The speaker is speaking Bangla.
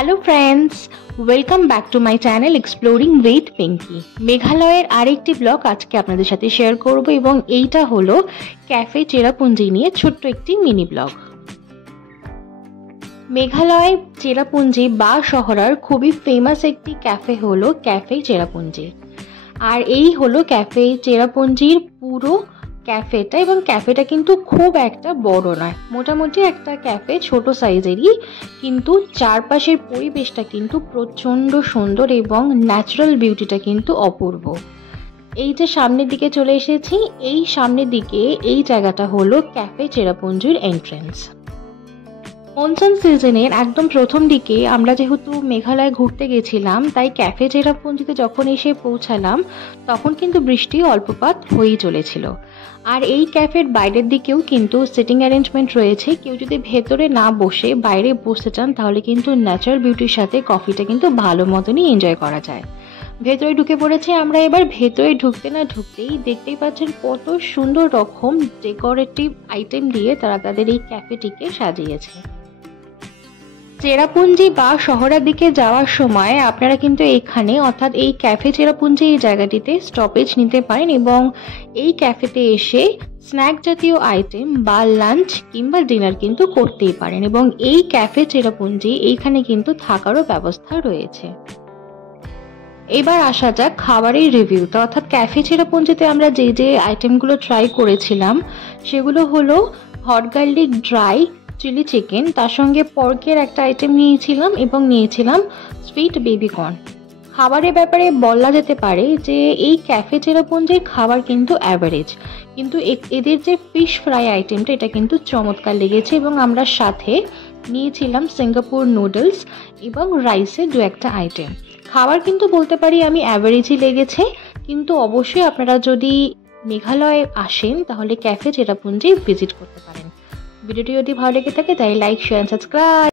Hello friends, welcome back to my channel exploring with Pinky. মেঘালয়ের আরেকটি ব্লগ আজকে আপনাদের সাথে শেয়ার করব এবং এইটা হলো ক্যাফে চেরাপুঞ্জি নিয়ে ছোট্ট একটি মিনি ব্লগ। মেঘালয় চেরাপুঞ্জি বা শহরের খুবই ফেমাস একটি ক্যাফে হলো ক্যাফে চেরাপুঞ্জি। আর এই হলো ক্যাফে চেরাপুঞ্জির পুরো ক্যাফেটা, এবং ক্যাফেটা কিন্তু খুব একটা বড় নয়, মোটামুটি একটা ক্যাফে ছোট সাইজেরই, কিন্তু চারপাশের পরিবেশটা কিন্তু প্রচণ্ড সুন্দর এবং ন্যাচারাল বিউটিটা কিন্তু অপূর্ব। এই যে সামনের দিকে চলে এসেছি, এই সামনের দিকে এই জায়গাটা হলো ক্যাফে চেরাপুঞ্জির এন্ট্রেন্স। মনসুন সিজনের একদম প্রথম দিকে আমরা যেহেতু মেঘালয় ঘুরতে গেছিলাম, তাই ক্যাফে চেরাপুঞ্জিতে যখন এসে পৌঁছালাম তখন কিন্তু বৃষ্টি অল্পপাত হয়েই চলেছিল। আর এই ক্যাফের বাইরের দিকেও কিন্তু সিটিং অ্যারেঞ্জমেন্ট রয়েছে, কেউ যদি ভেতরে না বসে বাইরে বসতে চান তাহলে কিন্তু ন্যাচারাল বিউটির সাথে কফিটা কিন্তু ভালো মতনই এনজয় করা যায়। ভেতরে ঢুকে পড়েছি আমরা। এবার ভেতরে ঢুকতে না ঢুকতেই দেখতেই পাচ্ছেন কত সুন্দর রকম ডেকোরেটিভ আইটেম দিয়ে তারা তাদের এই ক্যাফেটিকে সাজিয়েছে। চেরাপুঞ্জি বা শহরের দিকে যাওয়ার সময় আপনারা কিন্তু এখানে অর্থাৎ এই ক্যাফে চেরাপুঞ্জি এই জায়গাটিতে স্টপেজ নিতে পারেন এবং এই ক্যাফেতে এসে স্ন্যাক জাতীয় আইটেম বা লাঞ্চ কিংবা ডিনার কিন্তু করতেই পারেন, এবং এই ক্যাফে চেরাপুঞ্জি এইখানে কিন্তু থাকারও ব্যবস্থা রয়েছে। এবার আসা যাক খাবারের রিভিউতে, অর্থাৎ ক্যাফে চেরাপুঞ্জিতে আমরা যে যে আইটেমগুলো ট্রাই করেছিলাম সেগুলো হলো hot garlic dry chilli chicken, তার সঙ্গে পর্কের একটা আইটেম নিয়েছিলাম এবং নিয়েছিলাম সুইট বেবি কর্ন। খাবারের ব্যাপারে বলা যেতে পারে যে এই ক্যাফে চেরাপুঞ্জির খাবার কিন্তু অ্যাভারেজ, কিন্তু এদের যে ফিশ ফ্রাই আইটেমটা এটা কিন্তু চমৎকার লেগেছে, এবং আমরা সাথে নিয়েছিলাম সিঙ্গাপুর নুডলস এবং রাইসের দু একটা আইটেম। খাবার কিন্তু বলতে পারি আমি অ্যাভারেজই লেগেছে, কিন্তু অবশ্যই আপনারা যদি মেঘালয়ে আসেন তাহলে ক্যাফে চেরাপুঞ্জি ভিজিট করতে পারেন। ভিডিওটি যদি ভালো লেগে থাকে তাই লাইক, শেয়ার, সাবস্ক্রাইব।